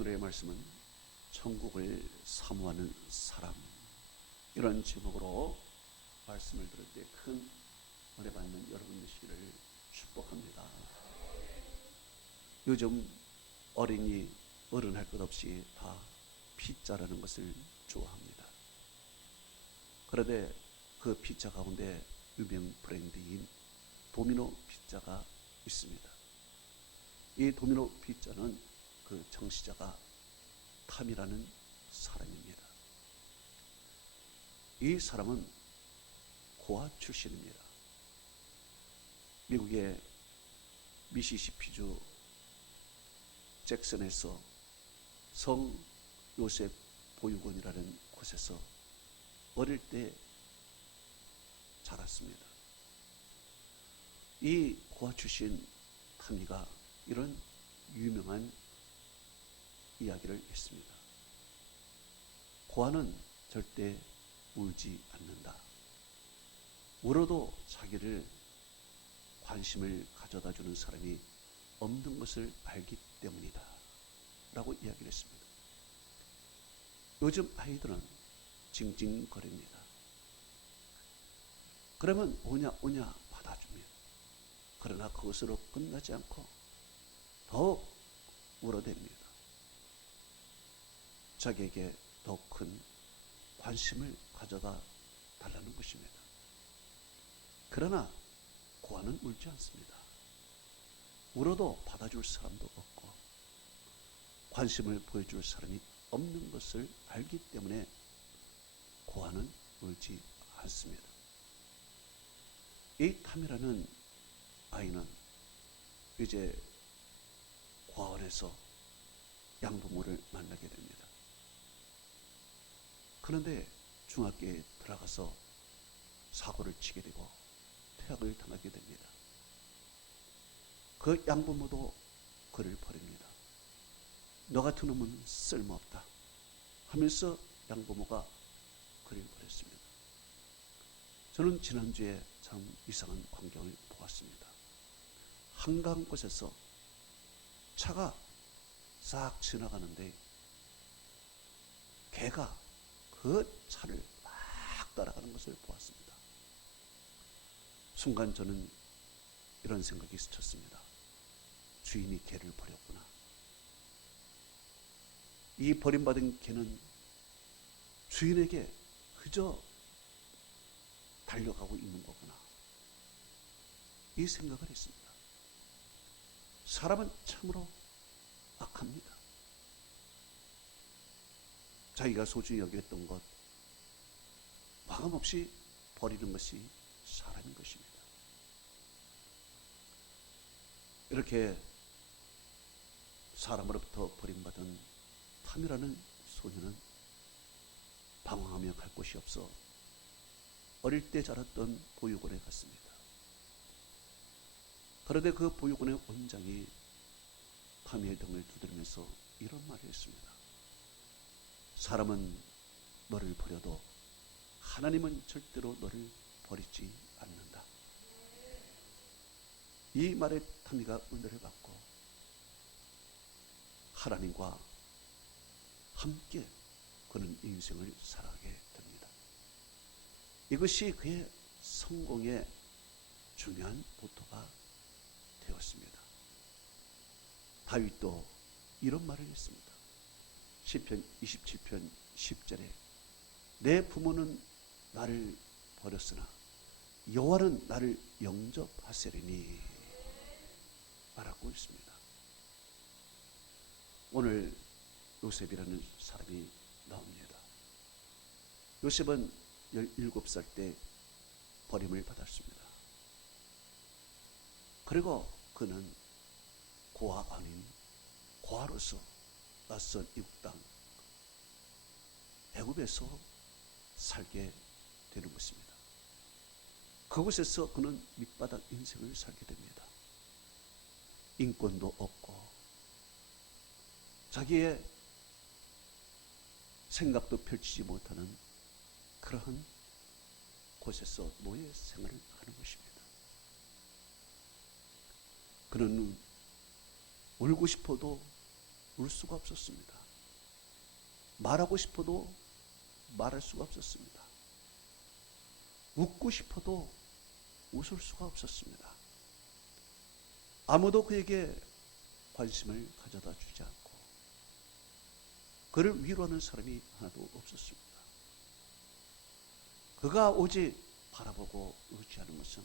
오늘의 말씀은 천국을 사모하는 사람, 이런 제목으로 말씀을 들을 때 큰 은혜 받는 여러분 되시기를 축복합니다. 요즘 어린이 어른 할 것 없이 다 피자라는 것을 좋아합니다. 그런데 그 피자 가운데 유명 브랜드인 도미노 피자가 있습니다. 이 도미노 피자는 그 창시자가 탐이라는 사람입니다. 이 사람은 고아 출신입니다. 미국의 미시시피주 잭슨에서 성 요셉 보육원이라는 곳에서 어릴 때 자랐습니다. 이 고아 출신 탐이가 이런 유명한 이야기를 했습니다. 고아는 절대 울지 않는다. 울어도 자기를 관심을 가져다 주는 사람이 없는 것을 알기 때문이다 라고 이야기를 했습니다. 요즘 아이들은 징징거립니다. 그러면 오냐 받아줍니다. 그러나 그것으로 끝나지 않고 더욱 울어댑니다. 자기에게 더 큰 관심을 가져다 달라는 것입니다. 그러나 고아는 울지 않습니다. 울어도 받아줄 사람도 없고 관심을 보여줄 사람이 없는 것을 알기 때문에 고아는 울지 않습니다. 이 탐이라는 아이는 이제 고아원에서 양부모를 만나게 됩니다. 그런데 중학교에 들어가서 사고를 치게 되고 퇴학을 당하게 됩니다. 그 양부모도 그를 버립니다. 너 같은 놈은 쓸모없다 하면서 양부모가 그를 버렸습니다. 저는 지난주에 참 이상한 광경을 보았습니다. 한강 곳에서 차가 싹 지나가는데 개가 그 차를 막 따라가는 것을 보았습니다. 순간 저는 이런 생각이 스쳤습니다. 주인이 개를 버렸구나. 이 버림받은 개는 주인에게 그저 달려가고 있는 거구나. 이 생각을 했습니다. 사람은 참으로 악합니다. 자기가 소중히 여겼던 것 마감없이 버리는 것이 사람인 것입니다. 이렇게 사람으로부터 버림받은 탐이라는 소녀는 방황하며 갈 곳이 없어 어릴 때 자랐던 보육원에 갔습니다. 그런데 그 보육원의 원장이 탐이의 등을 두드리면서 이런 말을 했습니다. 사람은 너를 버려도 하나님은 절대로 너를 버리지 않는다. 이 말에 탐이가 은혜를 받고 하나님과 함께 그는 인생을 살아가게 됩니다. 이것이 그의 성공의 중요한 모토가 되었습니다. 다윗도 이런 말을 했습니다. 시편 27편 10절에 내 부모는 나를 버렸으나 여호와는 나를 영접하시리니 말하고 있습니다. 오늘 요셉이라는 사람이 나옵니다. 요셉은 17살 때 버림을 받았습니다. 그리고 그는 고아 아닌 고아로서 낯선 이국 땅 애굽에서 살게 되는 것입니다. 그곳에서 그는 밑바닥 인생을 살게 됩니다. 인권도 없고 자기의 생각도 펼치지 못하는 그러한 곳에서 노예 생활을 하는 것입니다. 그는 울고 싶어도 울 수가 없었습니다. 말하고 싶어도 말할 수가 없었습니다. 웃고 싶어도 웃을 수가 없었습니다. 아무도 그에게 관심을 가져다 주지 않고 그를 위로하는 사람이 하나도 없었습니다. 그가 오직 바라보고 의지하는 것은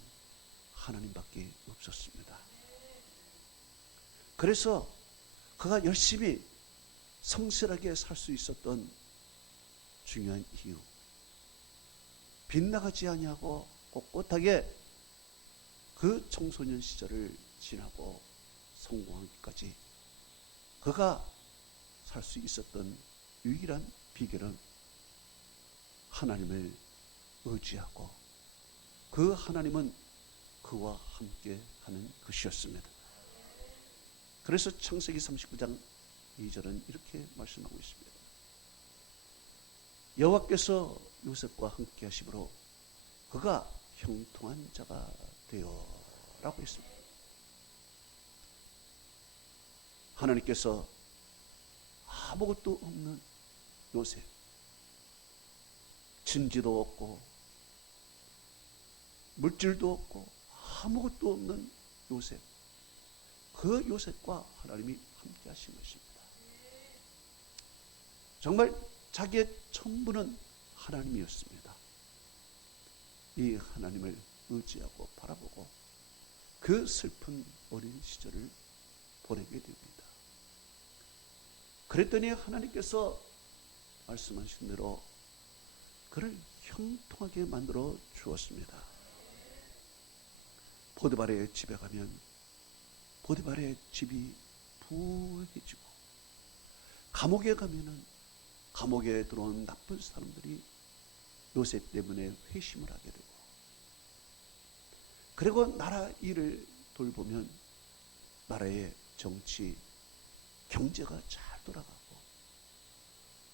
하나님밖에 없었습니다. 그래서 그가 열심히 성실하게 살 수 있었던 중요한 이유, 빗나가지 아니하고 꼿꼿하게 그 청소년 시절을 지나고 성공하기까지 그가 살 수 있었던 유일한 비결은 하나님을 의지하고 그 하나님은 그와 함께 하는 것이었습니다. 그래서 창세기 39장 2절은 이렇게 말씀하고 있습니다. 여호와께서 요셉과 함께 하심으로 그가 형통한 자가 되어라고 했습니다. 하나님께서 아무것도 없는 요셉, 진지도 없고 물질도 없고 아무것도 없는 요셉, 그 요셉과 하나님이 함께 하신 것입니다. 정말 자기의 전부는 하나님이었습니다. 이 하나님을 의지하고 바라보고 그 슬픈 어린 시절을 보내게 됩니다. 그랬더니 하나님께서 말씀하신 대로 그를 형통하게 만들어 주었습니다. 보디발의 집에 가면 보디발의 집이 부해지고, 감옥에 가면은 감옥에 들어온 나쁜 사람들이 요셉 때문에 회심을 하게 되고, 그리고 나라 일을 돌보면 나라의 정치, 경제가 잘 돌아가고,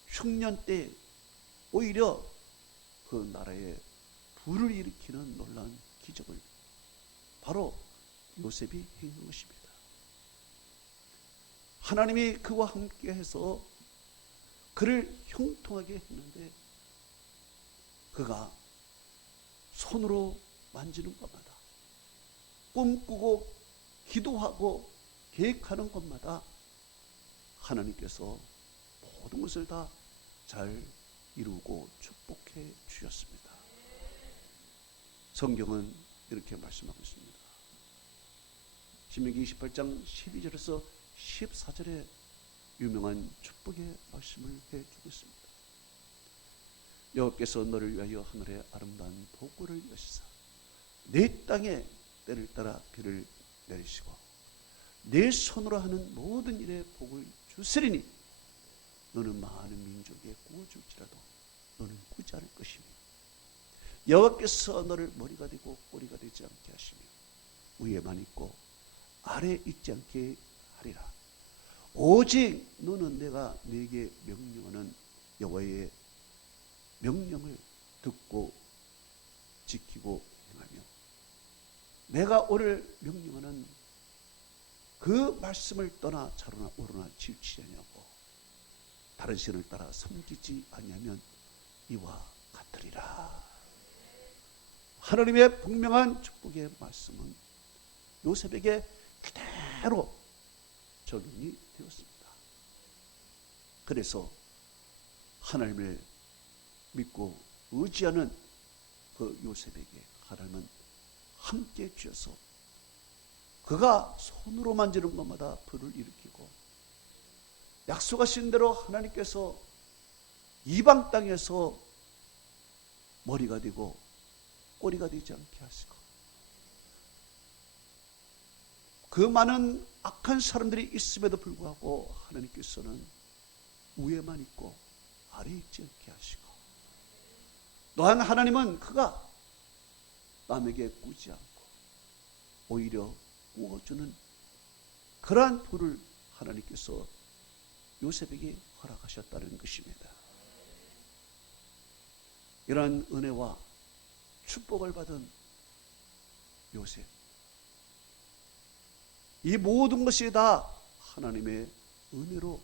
흉년 때 오히려 그 나라에 불을 일으키는 놀라운 기적을 바로 요셉이 행한 것입니다. 하나님이 그와 함께 해서 그를 형통하게 했는데, 그가 손으로 만지는 것마다, 꿈꾸고 기도하고 계획하는 것마다 하나님께서 모든 것을 다 잘 이루고 축복해 주셨습니다. 성경은 이렇게 말씀하고 있습니다. 신명기 28장 12절에서 14절에 유명한 축복의 말씀을 해주고 있습니다. 여호와께서 너를 위하여 하늘의 아름다운 복을 여시사 내 땅에 때를 따라 비를 내리시고 내 손으로 하는 모든 일에 복을 주시리니 너는 많은 민족에 구워줄지라도 너는 구지 않을 것이며, 여호와께서 너를 머리가 되고 꼬리가 되지 않게 하시며 위에만 있고 아래 있지 않게 하리라. 오직 너는 내가 네게 명령하는 여호와의 명령을 듣고 지키고 행하며, 내가 오늘 명령하는 그 말씀을 떠나 좌로나 우로나 치우치지 아니하고 다른 신을 따라 섬기지 아니하면 이와 같으리라. 하나님의 분명한 축복의 말씀은 요셉에게 그대로 적용이 되었습니다. 그래서 하나님을 믿고 의지하는 그 요셉에게 하나님은 함께 주셔서 그가 손으로 만지는 것마다 불을 일으키고, 약속하신 대로 하나님께서 이방 땅에서 머리가 되고 꼬리가 되지 않게 하시고, 그 많은 악한 사람들이 있음에도 불구하고 하나님께서는 위에만 있고 아래에 있지 않게 하시고, 또한 하나님은 그가 남에게 꾸지 않고 오히려 구워주는 그러한 불을 하나님께서 요셉에게 허락하셨다는 것입니다. 이러한 은혜와 축복을 받은 요셉, 이 모든 것이 다 하나님의 은혜로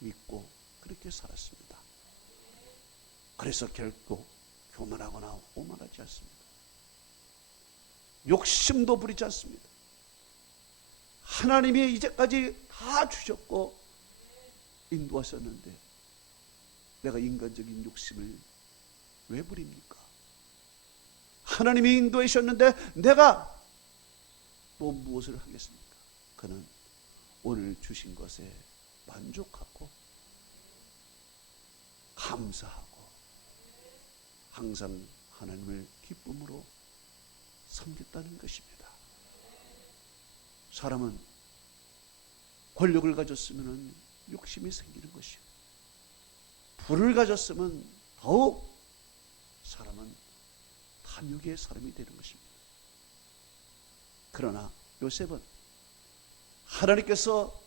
믿고 그렇게 살았습니다. 그래서 결코 교만하거나 오만하지 않습니다. 욕심도 부리지 않습니다. 하나님이 이제까지 다 주셨고 인도하셨는데 내가 인간적인 욕심을 왜 부립니까? 하나님이 인도해 주셨는데 내가 또 무엇을 하겠습니까? 그는 오늘 주신 것에 만족하고 감사하고 항상 하나님을 기쁨으로 섬겼다는 것입니다. 사람은 권력을 가졌으면 욕심이 생기는 것이요, 부를 가졌으면 더욱 사람은 탐욕의 사람이 되는 것입니다. 그러나 요셉은 하나님께서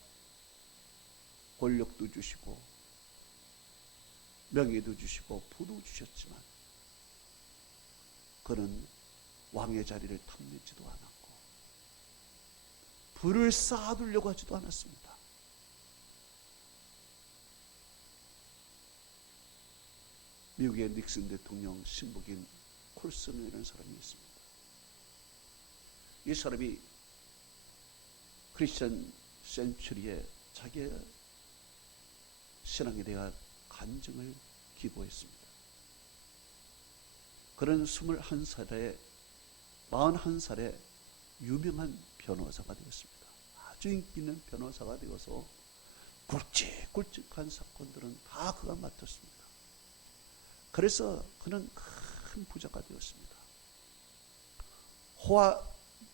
권력도 주시고 명예도 주시고 부도 주셨지만 그는 왕의 자리를 탐내지도 않았고 부를 쌓아두려고 하지도 않았습니다. 미국의 닉슨 대통령 신복인 콜슨이라는 사람이 있습니다. 이 사람이 크리스천 센츄리에 자기의 신앙에 대한 간증을 기고했습니다. 그는 21살에 41살에 유명한 변호사가 되었습니다. 아주 인기 있는 변호사가 되어서 굵직굵직한 사건들은 다 그가 맡았습니다. 그래서 그는 큰 부자가 되었습니다. 호화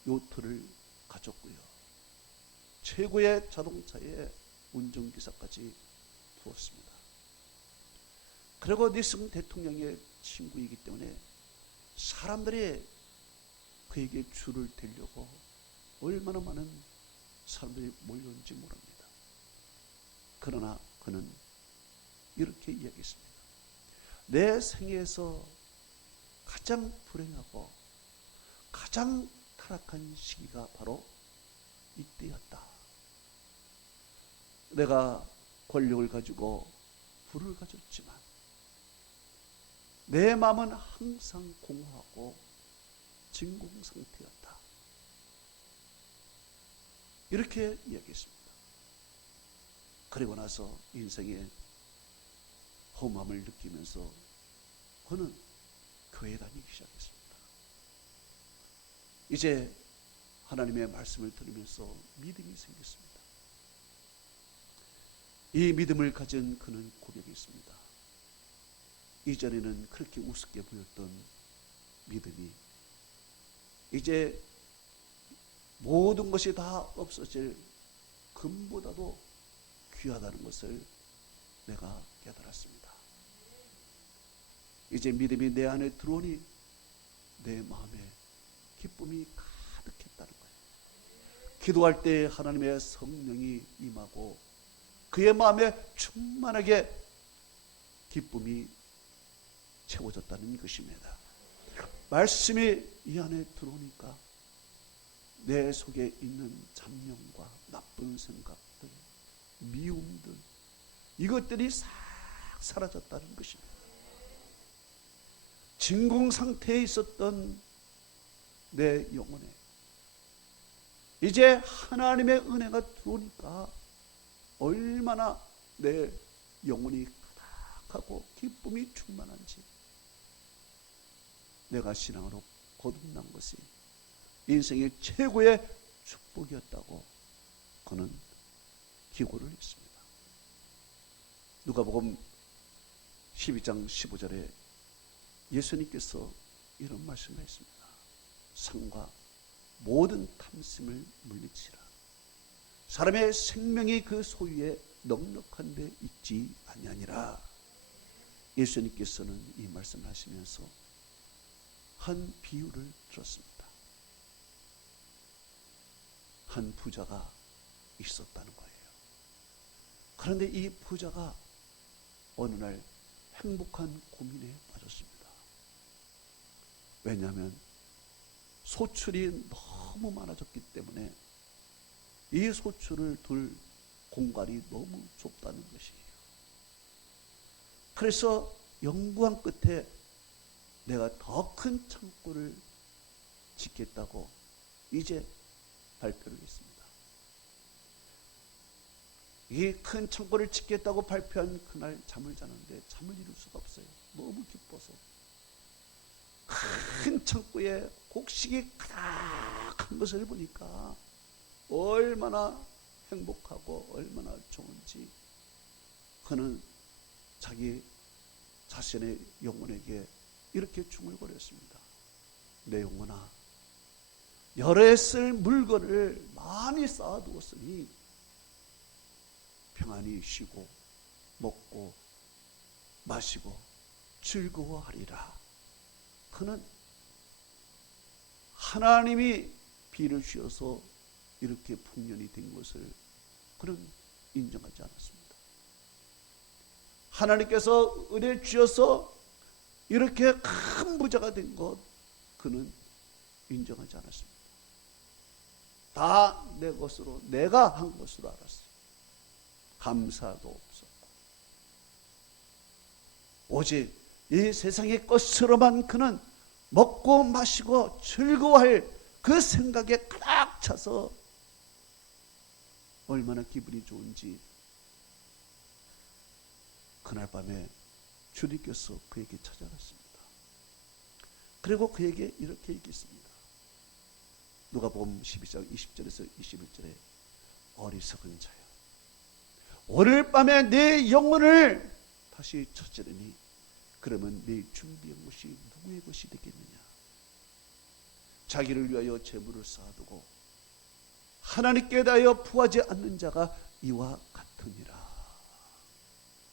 요트를 가졌고요, 최고의 자동차의 운전기사까지 두었습니다. 그리고 닉슨 대통령의 친구이기 때문에 사람들이 그에게 줄을 대려고 얼마나 많은 사람들이 몰려온지 모릅니다. 그러나 그는 이렇게 이야기했습니다. 내 생애에서 가장 불행하고 가장 타락한 시기가 바로 이때였다. 내가 권력을 가지고 부를 가졌지만 내 마음은 항상 공허하고 진공 상태였다. 이렇게 이야기했습니다. 그리고 나서 인생의 험함을 느끼면서 그는 교회 다니기 시작했습니다. 이제 하나님의 말씀을 들으면서 믿음이 생겼습니다. 이 믿음을 가진 그는 고백했습니다. 이전에는 그렇게 우습게 보였던 믿음이 이제 모든 것이 다 없어질 금보다도 귀하다는 것을 내가 깨달았습니다. 이제 믿음이 내 안에 들어오니 내 마음에 기쁨이 가득했다는 거예요. 기도할 때 하나님의 성령이 임하고 그의 마음에 충만하게 기쁨이 채워졌다는 것입니다. 말씀이 이 안에 들어오니까 내 속에 있는 잡념과 나쁜 생각들, 미움들, 이것들이 싹 사라졌다는 것입니다. 진공 상태에 있었던 내 영혼에 이제 하나님의 은혜가 들어오니까 얼마나 내 영혼이 가득하고 기쁨이 충만한지, 내가 신앙으로 거듭난 것이 인생의 최고의 축복이었다고 그는 기고를 했습니다. 누가복음 12장 15절에 예수님께서 이런 말씀을 했습니다. 상과 모든 탐심을 물리치라. 사람의 생명이 그 소유에 넉넉한 데 있지 아니하니라. 예수님께서는 이 말씀을 하시면서 한 비유를 들었습니다. 한 부자가 있었다는 거예요. 그런데 이 부자가 어느 날 행복한 고민에 빠졌습니다. 왜냐하면 소출이 너무 많아졌기 때문에 이 소출을 둘 공간이 너무 좁다는 것이에요. 그래서 연구한 끝에 내가 더 큰 창고를 짓겠다고 이제 발표를 했습니다. 이 큰 창고를 짓겠다고 발표한 그날 잠을 자는데 잠을 이룰 수가 없어요. 너무 기뻐서. 큰 창고에 곡식이 가득한 것을 보니까 얼마나 행복하고 얼마나 좋은지 그는 자기 자신의 영혼에게 이렇게 중얼거렸습니다. 내 영혼아, 여러 해 쓸 물건을 많이 쌓아두었으니 평안히 쉬고 먹고 마시고 즐거워하리라. 그는 하나님이 비를 주셔서 이렇게 풍년이 된 것을 그는 인정하지 않았습니다. 하나님께서 은혜 주셔서 이렇게 큰 부자가 된 것 그는 인정하지 않았습니다. 다 내 것으로, 내가 한 것으로 알았어요. 감사도 없었고 오직 이 세상의 것으로만 그는 먹고 마시고 즐거워할 그 생각에 가득 차서 얼마나 기분이 좋은지 그날 밤에 주님께서 그에게 찾아갔습니다. 그리고 그에게 이렇게 얘기했습니다. 누가복음 12장 20절에서 21절에 어리석은 자여, 오늘 밤에 내 영혼을 다시 찾으려니 그러면 내일 준비한 것이 누구의 것이 되겠느냐. 자기를 위하여 재물을 쌓아두고 하나님께 대하여 부하지 않는 자가 이와 같으니라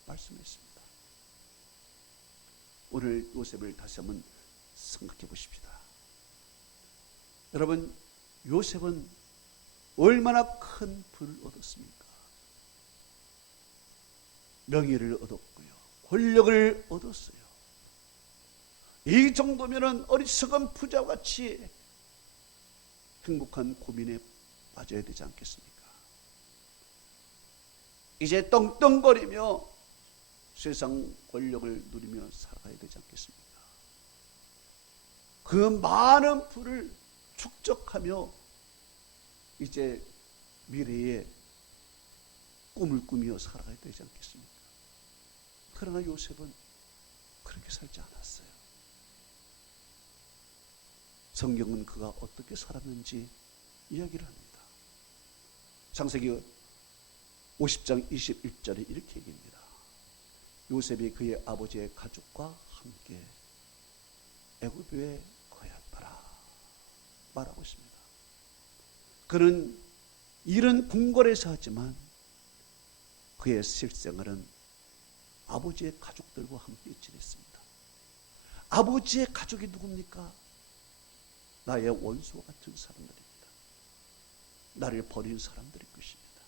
말씀했습니다. 오늘 요셉을 다시 한번 생각해 보십시다. 여러분, 요셉은 얼마나 큰 부를 얻었습니까? 명예를 얻었고요, 권력을 얻었어요. 이 정도면은 어리석은 부자같이 행복한 고민에 빠져야 되지 않겠습니까? 이제 떵떵거리며 세상 권력을 누리며 살아가야 되지 않겠습니까? 그 많은 부를 축적하며 이제 미래의 꿈을 꾸며 살아가야 되지 않겠습니까? 그러나 요셉은 그렇게 살지 않았어요. 성경은 그가 어떻게 살았는지 이야기를 합니다. 창세기 50장 21절에 이렇게 얘기합니다. 요셉이 그의 아버지의 가족과 함께 애굽에 거하였더라 말하고 있습니다. 그는 일은 궁궐에서 하지만 그의 실생활은 아버지의 가족들과 함께 지냈습니다. 아버지의 가족이 누굽니까? 나의 원수와 같은 사람들입니다. 나를 버린 사람들일 것입니다.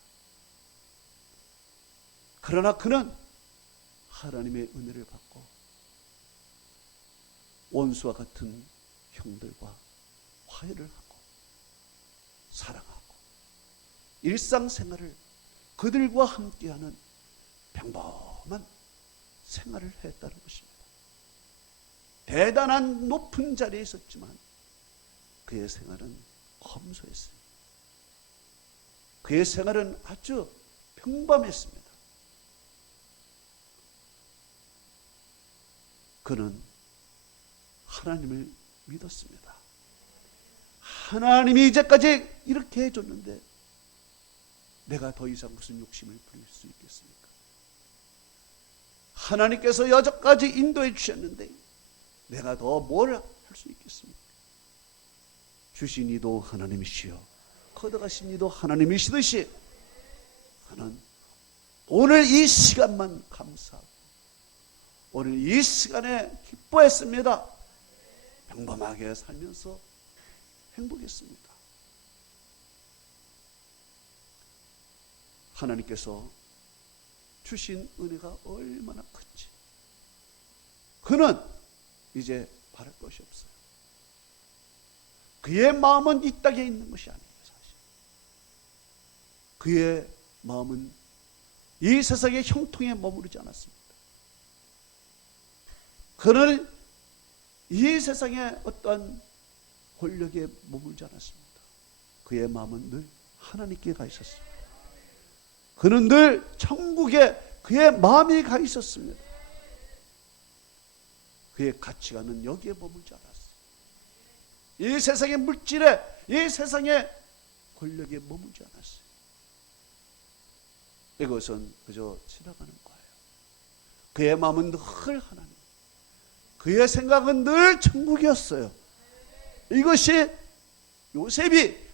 그러나 그는 하나님의 은혜를 받고 원수와 같은 형들과 화해를 하고 사랑하고 일상생활을 그들과 함께하는 평범한 생활을 했다는 것입니다. 대단한 높은 자리에 있었지만 그의 생활은 검소했습니다. 그의 생활은 아주 평범했습니다. 그는 하나님을 믿었습니다. 하나님이 이제까지 이렇게 해줬는데 내가 더 이상 무슨 욕심을 부릴 수 있겠습니까? 하나님께서 여기까지 인도해 주셨는데 내가 더 뭘 할 수 있겠습니까? 주신 이도 하나님이시여 걷어가신 이도 하나님이시듯이 그는 오늘 이 시간만 감사하고 오늘 이 시간에 기뻐했습니다. 평범하게 살면서 행복했습니다. 하나님께서 주신 은혜가 얼마나 큰지 그는 이제 바랄 것이 없어요. 그의 마음은 이 땅에 있는 것이 아니에요. 사실 그의 마음은 이 세상의 형통에 머무르지 않았습니다. 그는 이 세상의 어떠한 권력에 머물지 않았습니다. 그의 마음은 늘 하나님께 가 있었습니다. 그는 늘 천국에 그의 마음이 가 있었습니다. 그의 가치관은 여기에 머물지 않았어요. 이 세상의 물질에, 이 세상의 권력에 머물지 않았어요. 이것은 그저 지나가는 거예요. 그의 마음은 늘 하나님, 그의 생각은 늘 천국이었어요. 이것이 요셉이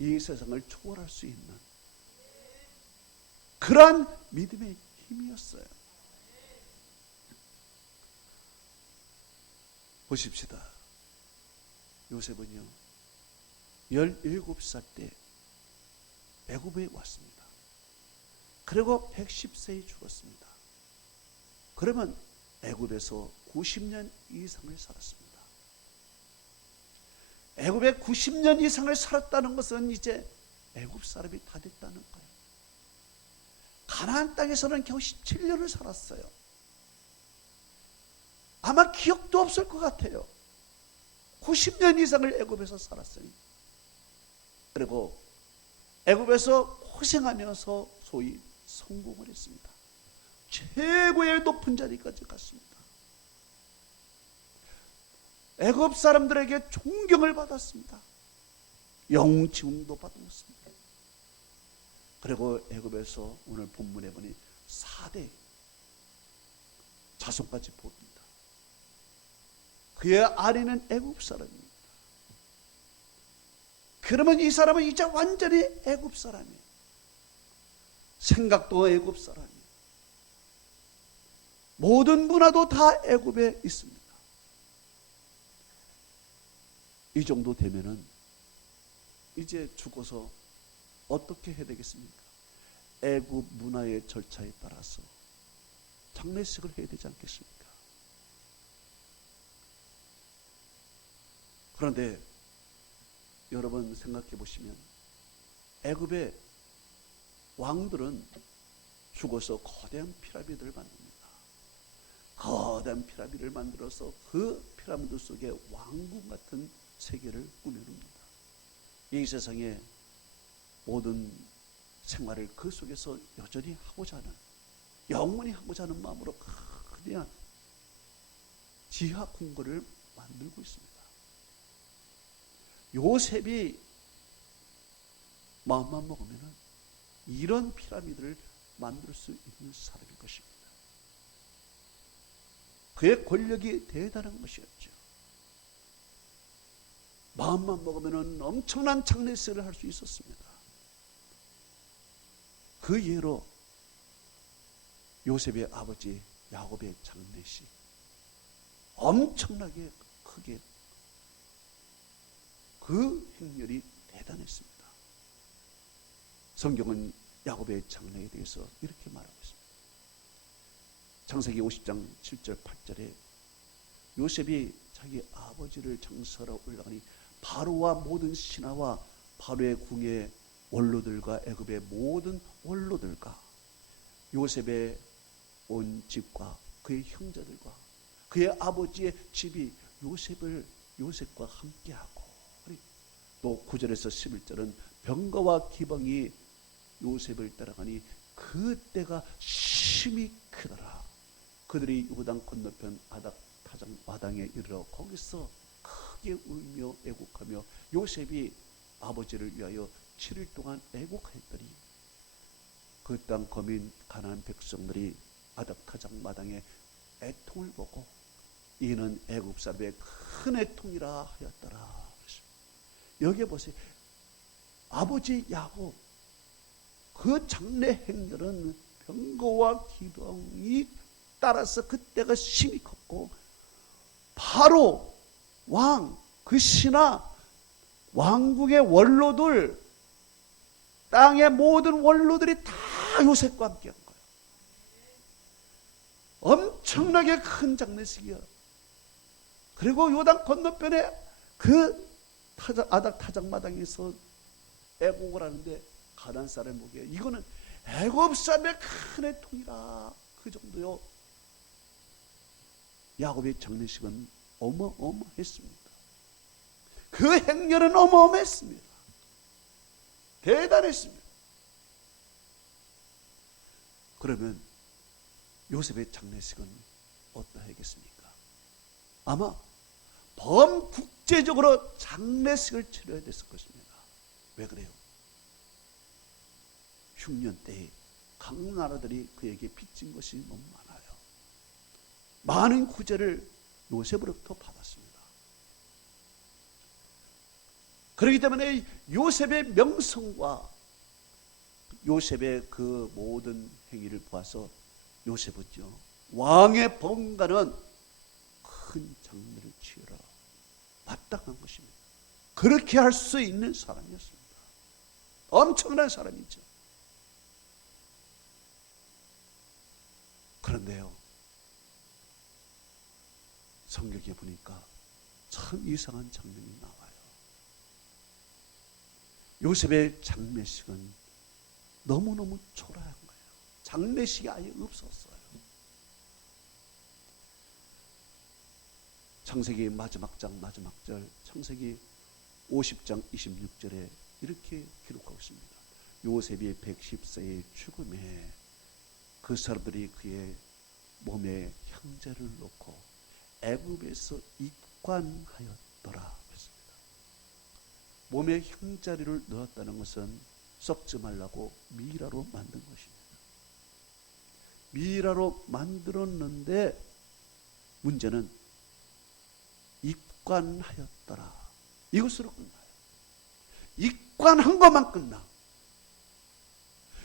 이 세상을 초월할 수 있는 그러한 믿음의 힘이었어요. 보십시다. 요셉은요 17살 때 애굽에 왔습니다. 그리고 110세에 죽었습니다. 그러면 애굽에서 90년 이상을 살았습니다. 애굽에 90년 이상을 살았다는 것은 이제 애굽 사람이 다 됐다는 거예요. 가나안 땅에서는 겨우 17년을 살았어요. 아마 기억도 없을 것 같아요. 90년 이상을 애굽에서 살았으니. 그리고 애굽에서 고생하면서 소위 성공을 했습니다. 최고의 높은 자리까지 갔습니다. 애굽 사람들에게 존경을 받았습니다. 영웅 칭송도 받았습니다. 그리고 애굽에서 오늘 본문에 보니 4대 자손까지 봅니다. 그의 아내는 애굽 사람입니다. 그러면 이 사람은 이제 완전히 애굽 사람이에요. 생각도 애굽 사람이에요. 모든 문화도 다 애굽에 있습니다. 이 정도 되면은 이제 죽어서 어떻게 해야 되겠습니까? 애굽 문화의 절차에 따라서 장례식을 해야 되지 않겠습니까? 그런데 여러분 생각해 보시면 애굽의 왕들은 죽어서 거대한 피라미드를 만듭니다. 거대한 피라미드를 만들어서 그 피라미드 속에 왕궁 같은 세계를 꾸며놓습니다. 이 세상의 모든 생활을 그 속에서 여전히 하고자 하는, 영원히 하고자 하는 마음으로 그냥 지하 궁궐을 만들고 있습니다. 요셉이 마음만 먹으면 이런 피라미드를 만들 수 있는 사람인 것입니다. 그의 권력이 대단한 것이었죠. 마음만 먹으면 엄청난 장례식을 할 수 있었습니다. 그 예로 요셉의 아버지 야곱의 장례식 엄청나게 크게, 그 행렬이 대단했습니다. 성경은 야곱의 장례에 대해서 이렇게 말하고 있습니다. 창세기 50장 7절 8절에 요셉이 자기 아버지를 장사하러 올라가니 바로와 모든 신하와 바로의 궁의 원로들과 애굽의 모든 원로들과 요셉의 온 집과 그의 형제들과 그의 아버지의 집이 요셉과 함께하고, 또 9절에서 11절은 병거와 기병이 요셉을 따라가니 그때가 심히 크더라. 그들이 요단 건너편 아닥 타장 마당에 이르러 거기서 크게 울며 애곡하며 요셉이 아버지를 위하여 7일 동안 애곡했더니 그 땅 거민 가나안 백성들이 아닥 타장 마당에 애통을 보고 이는 애굽 사람의 큰 애통이라 하였더라. 여기에 보세요. 아버지 야곱 그 장례 행렬은 병거와 기병이 따라서 그때가 심히 컸고, 바로 왕, 그 신하, 왕국의 원로들, 땅의 모든 원로들이 다 요셉과 함께 한 거예요. 엄청나게 큰 장례식이야. 그리고 요단 건너편에 그 아닥 타작마당에서 애곡을 하는데 가나안 사람을 보기에 이거는 애굽 사람의 큰 애통이라 그 정도요. 야곱의 장례식은 어마어마했습니다. 그 행렬은 어마어마했습니다. 대단했습니다. 그러면 요셉의 장례식은 어떠하겠습니까? 아마 범국제적으로 장례식을 치러야 됐을 것입니다. 왜 그래요? 흉년 때에 각 나라들이 그에게 빚진 것이 너무 많아요. 많은 구제를 요셉으로부터 받았습니다. 그렇기 때문에 요셉의 명성과 요셉의 그 모든 행위를 보아서 요셉은요, 왕의 범가는 큰 장례를 치르라 마땅한 것입니다. 그렇게 할 수 있는 사람이었습니다. 엄청난 사람이죠. 그런데요, 성경에 보니까 참 이상한 장면이 나와요. 요셉의 장례식은 너무너무 초라한 거예요. 장례식이 아예 없었어요. 창세기 마지막 장 마지막 절, 창세기 50장 26절에 이렇게 기록하고 있습니다. 요셉이 110세의 죽음에 그 사람들이 그의 몸에 향자를 놓고 애굽에서 입관하였더라 했습니다. 몸에 향자리를 넣었다는 것은 썩지 말라고 미라로 만든 것입니다. 미라로 만들었는데 문제는 입관하였더라. 이것으로 끝나요. 입관한 것만 끝나.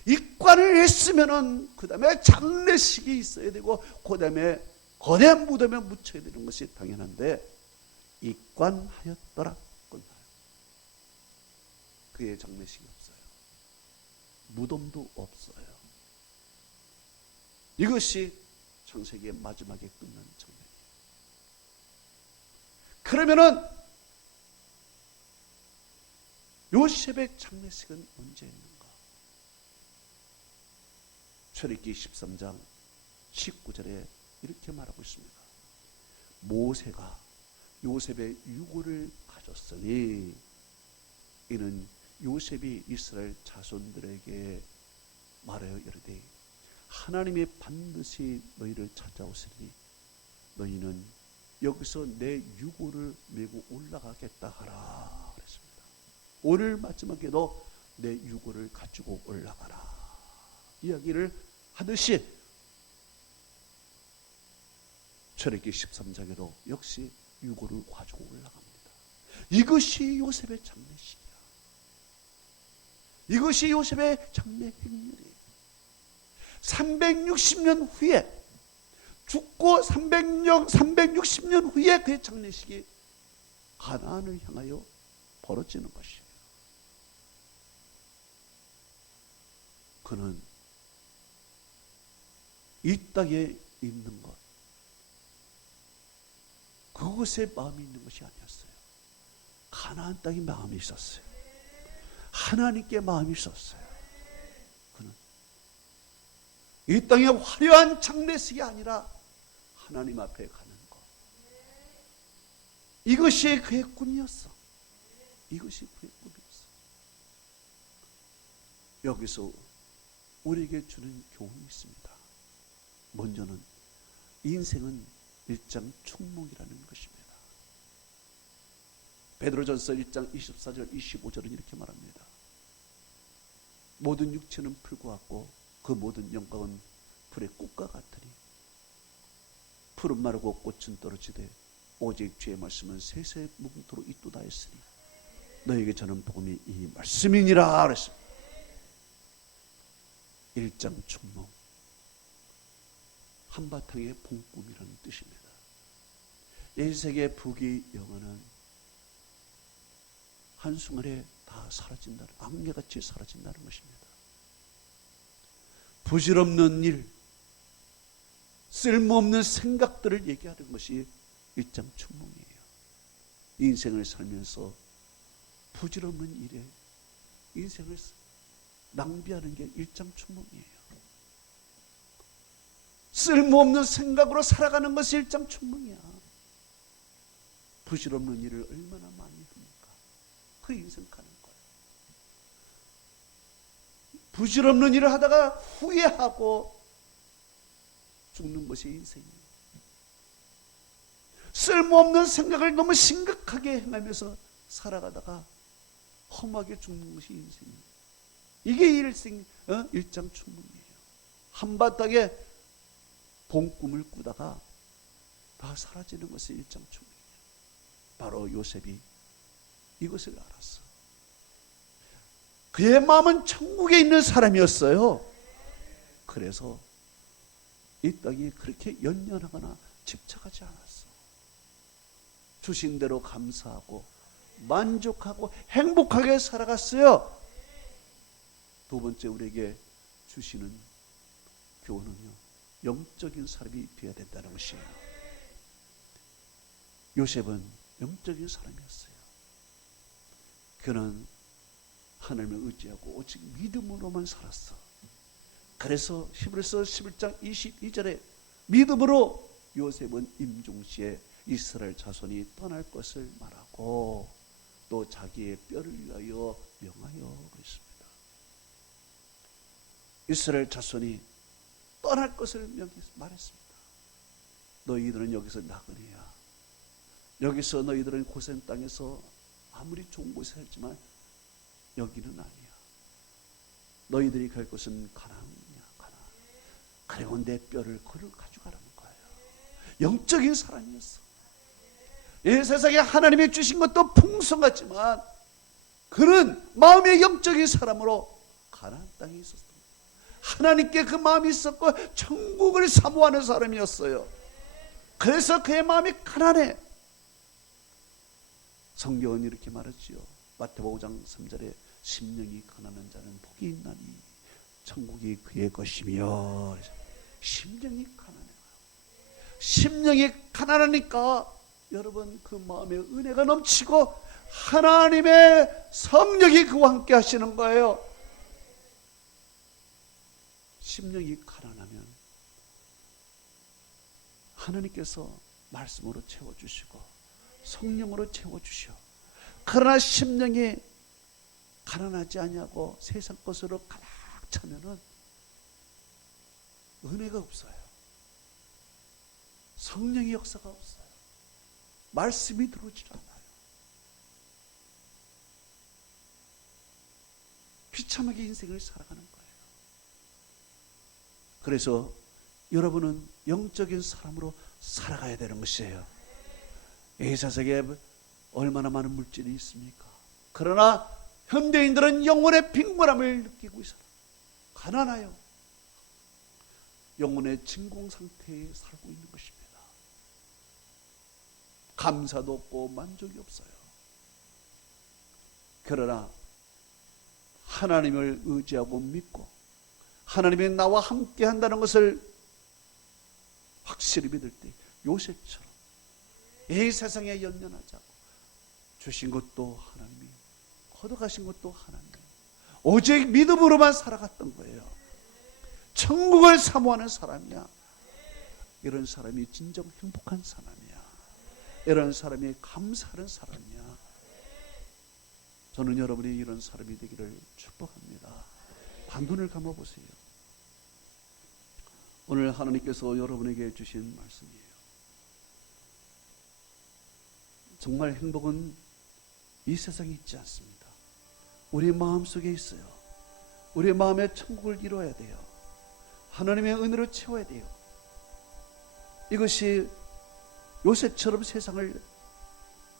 입관을 했으면은 그 다음에 장례식이 있어야 되고 그 다음에 거대 무덤에 묻혀야 되는 것이 당연한데 입관하였더라 끝나요. 그의 장례식이 없어요. 무덤도 없어요. 이것이 창세기의 마지막에 끝난 장면이에요. 그러면은 요셉의 장례식은 언제 했는가? 출애굽기 13장 19절에 이렇게 말하고 있습니다. 모세가 요셉의 유고를 가졌으니 이는 요셉이 이스라엘 자손들에게 말하여 이르되 하나님이 반드시 너희를 찾아오시니 너희는 여기서 내 유고를 메고 올라가겠다 하라 그랬습니다. 오늘 마지막에도 내 유고를 가지고 올라가라 이야기를 하듯이 출애굽기 13장에도 역시 유고를 가지고 올라갑니다. 이것이 요셉의 장례식이야. 이것이 요셉의 장례 행렬이에요. 360년 후에 죽고 360년 후에 그의 장례식이 가나안을 향하여 벌어지는 것이에요. 그는 이 땅에 있는 것, 그곳에 마음이 있는 것이 아니었어요. 가나안 땅에 마음이 있었어요. 하나님께 마음이 있었어요. 그는 이 땅의 화려한 장례식이 아니라 하나님 앞에 가는 것, 이것이 그의 꿈이었어. 이것이 그의 꿈이었어. 여기서 우리에게 주는 교훈이 있습니다. 먼저는 인생은 일장 충몽이라는 것입니다. 베드로전서 1장 24절 25절은 이렇게 말합니다. 모든 육체는 풀과 같고 그 모든 영광은 불의 꽃과 같으니 풀은 마르고 꽃은 떨어지되 오직 주의 말씀은 세세 무궁토록 있도다 했으니 너에게 저는 복음이 이 말씀이니라 그랬습니다. 일장 충몽, 한바탕의 봉꿈이라는 뜻입니다. 인생의 부귀 영화는 한순간에 다 사라진다는, 안개같이 사라진다는 것입니다. 부질없는 일, 쓸모없는 생각들을 얘기하는 것이 일장 충몽이에요. 인생을 살면서 부질없는 일에 인생을 낭비하는 게 일장춘몽이에요. 쓸모없는 생각으로 살아가는 것이 일장춘몽이야. 부질없는 일을 얼마나 많이 합니까? 그 인생 가는 거예요. 부질없는 일을 하다가 후회하고 죽는 것이 인생이에요. 쓸모없는 생각을 너무 심각하게 행하면서 살아가다가 험하게 죽는 것이 인생이에요. 이게 일장춘몽이에요. 한바탕에 본 꿈을 꾸다가 다 사라지는 것이 일장춘몽이에요. 바로 요셉이 이것을 알았어. 그의 마음은 천국에 있는 사람이었어요. 그래서 이 땅이 그렇게 연연하거나 집착하지 않았어. 주신 대로 감사하고 만족하고 행복하게 살아갔어요. 두 번째 우리에게 주시는 교훈은요, 영적인 사람이 되어야 된다는 것이에요. 요셉은 영적인 사람이었어요. 그는 하나님을 의지하고 오직 믿음으로만 살았어. 그래서 히브리서 11장 22절에 믿음으로 요셉은 임종시에 이스라엘 자손이 떠날 것을 말하고 또 자기의 뼈를 위하여 명하여 그랬습니다. 이스라엘 자손이 떠날 것을 말했습니다. 너희들은 여기서 나그네야. 여기서 너희들은 고센 땅에서 아무리 좋은 곳에 살지만 여기는 아니야. 너희들이 갈 곳은 가나안이야. 가나안. 그리고 내 뼈를 그를 가져가라는 거예요. 영적인 사람이었어. 이 세상에 하나님이 주신 것도 풍성하지만 그는 마음의 영적인 사람으로 가나안 땅에 있었습니다. 하나님께 그 마음이 있었고 천국을 사모하는 사람이었어요. 그래서 그의 마음이 가난해. 성경은 이렇게 말했지요. 마태복음 5장 3절에 심령이 가난한 자는 복이 있나니 천국이 그의 것이며. 심령이 가난해요. 심령이 가난하니까 여러분 그 마음에 은혜가 넘치고 하나님의 성령이 그와 함께 하시는 거예요. 심령이 가난하면 하나님께서 말씀으로 채워주시고 성령으로 채워주시오. 그러나 심령이 가난하지 아니하고 세상 것으로 가득 차면은 은혜가 없어요. 성령의 역사가 없어요. 말씀이 들어오질 않아요. 비참하게 인생을 살아가는 거예요. 그래서 여러분은 영적인 사람으로 살아가야 되는 것이에요. 이 세상에 얼마나 많은 물질이 있습니까? 그러나 현대인들은 영혼의 빈곤함을 느끼고 있어요. 가난해요. 영혼의 진공 상태에 살고 있는 것입니다. 감사도 없고 만족이 없어요. 그러나 하나님을 의지하고 믿고 하나님이 나와 함께 한다는 것을 확실히 믿을 때 요셉처럼 이 세상에 연연하지 않고 주신 것도 하나님이 걷어가신 것도 하나님, 오직 믿음으로만 살아갔던 거예요. 천국을 사모하는 사람이야. 이런 사람이 진정 행복한 사람이야. 이런 사람이 감사하는 사람이야. 저는 여러분이 이런 사람이 되기를 축복합니다. 반눈을 감아보세요. 오늘 하나님께서 여러분에게 주신 말씀이에요. 정말 행복은 이 세상에 있지 않습니다. 우리 마음속에 있어요. 우리 마음에 천국을 이루어야 돼요. 하나님의 은혜로 채워야 돼요. 이것이 요셉처럼 세상을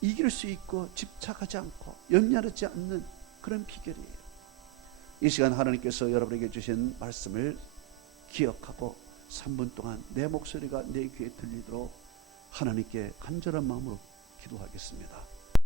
이길 수 있고 집착하지 않고 연연하지 않는 그런 비결이에요. 이 시간 하나님께서 여러분에게 주신 말씀을 기억하고 3분 동안 내 목소리가 내 귀에 들리도록 하나님께 간절한 마음으로 기도하겠습니다.